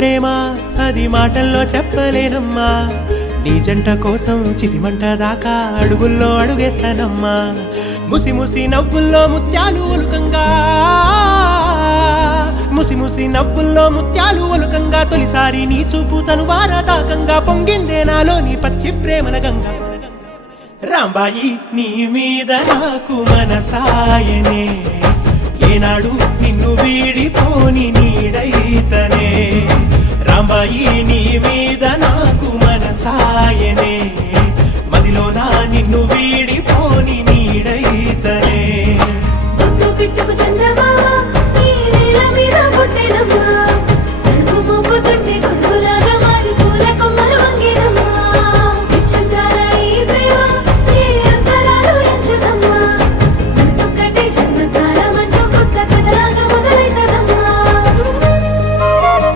ప్రేమ అది మాటల్లో చెప్పలేనమ్మా నీ జంట కోసం చితిమంట దాకా అడుగుల్లో అడుగేస్తానమ్మా ముసి ముసి నవ్వుల్లో ముత్యాలు ఒలుకంగా ముసి ముసి నవ్వుల్లో ముత్యాలు ఒలుకంగా తొలిసారి నీ చూపు తను వారదాకంగా పొంగిందే నాలో నీ పచ్చి ప్రేమల గంగా రాంబాయి నీ మీద నాకు మనసాయనే ఏనాడు నిన్ను వీడిపోని నీడైతనే రాంబాయి నీ మీద నాకు మనసాయనే మదిలో నా నిన్ను వీడి